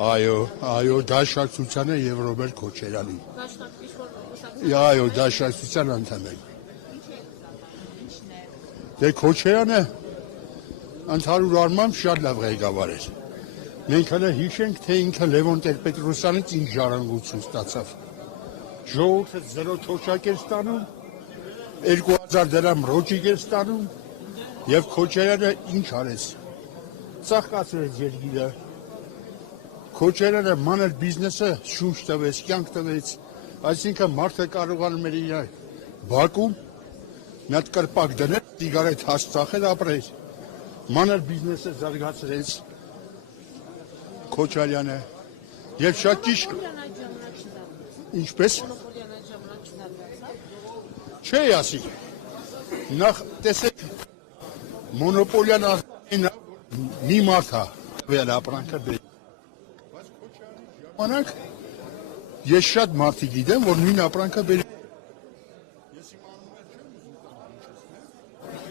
Այո, դաշնակցությանը եւ Ռոբերտ Քոչարյանի։ Այո, դաշնակցության անդամ եմ։ Դե Քոչարյանը ընդհանուր առմամբ շատ լավ ղեկավար էր։ Մենք հələ հիշենք, թե ինքը Լևոն Տեր-Պետրոսյանից ինչ ժառանգություն ստացավ։ Ժողովուրդը 0 թոշակ էր ստանում, 2000 դրամ ռոճիկ էր ստանում եւ Քոչարյանը ինչ արեց։ Ծաղկացրեց երկիրը։ Քոչարյանը մանր բիզնեսը շունչ տվեց, կյանք տվեց, այսինքն մարդը կարողանում էր իր բակում մի հատ կրպակ դնել, սիգարետ հաստացել ապրել։ Մանր բիզնեսը զարգացրեց Քոչարյանը եւ շատ ճիշտ ինչպես չէ ասի նախ տեսեք մոնոպոլիան մի մարդ է տվել ապրանքը ժամանակ ես շատ մարդիկ գիտեմ որ նույն ապրանքը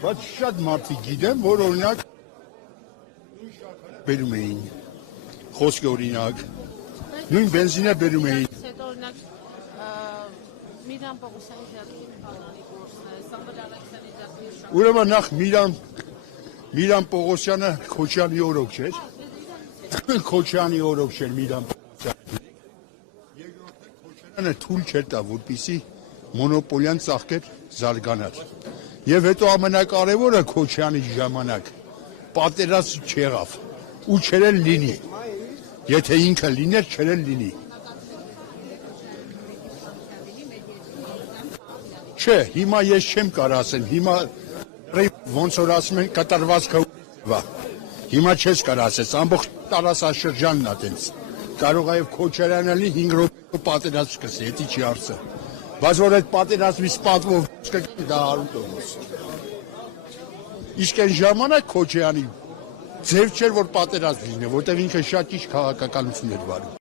բայց շատ մարդիկ գիտեմ որ օրինակ բերում էին խոսքը օրինակ նույն բենզինը բերում էին հետո օրինակ Միրան Պողոսյանի ձեռքին բանանի գործն է Սամվել Ալեքսյանի ձեռքին ուրեմն նախ Միրան Պողոսյանը Քոչյանի օրոք չէր Քոչյանի օրոք չէր Միրան Պողոսյանը երկրորդը Քոչյանը թույլ չէր տա որպեսզի մոնոպոլիան ծաղկեր զարգանար եւ հետո ամենակարևորը Քոչյանի ժամանակ պատերազմ չեղավ ու չերել լինի եթե ինքը լիներ չերել լինի չէ հիմա ես չեմ կարող ասեմ հիմա ոնց որ ասում են կատարվածքը հիմա չես կարող ասես ամբողջ տարածաշրջանն է տենց կարող է Քոչարյանը լինի 5 րոպե պատերազմ սկսի հետի չի արծը բայց որ այդ պատերազմից պատվով կգնի դա Արուտովս իսկ այն ժամանակ Քոչարյանի ձև չէր որ պատերազմ լինի որտեղ ինքը շատ ճիշտ քաղաքականություն էր վարում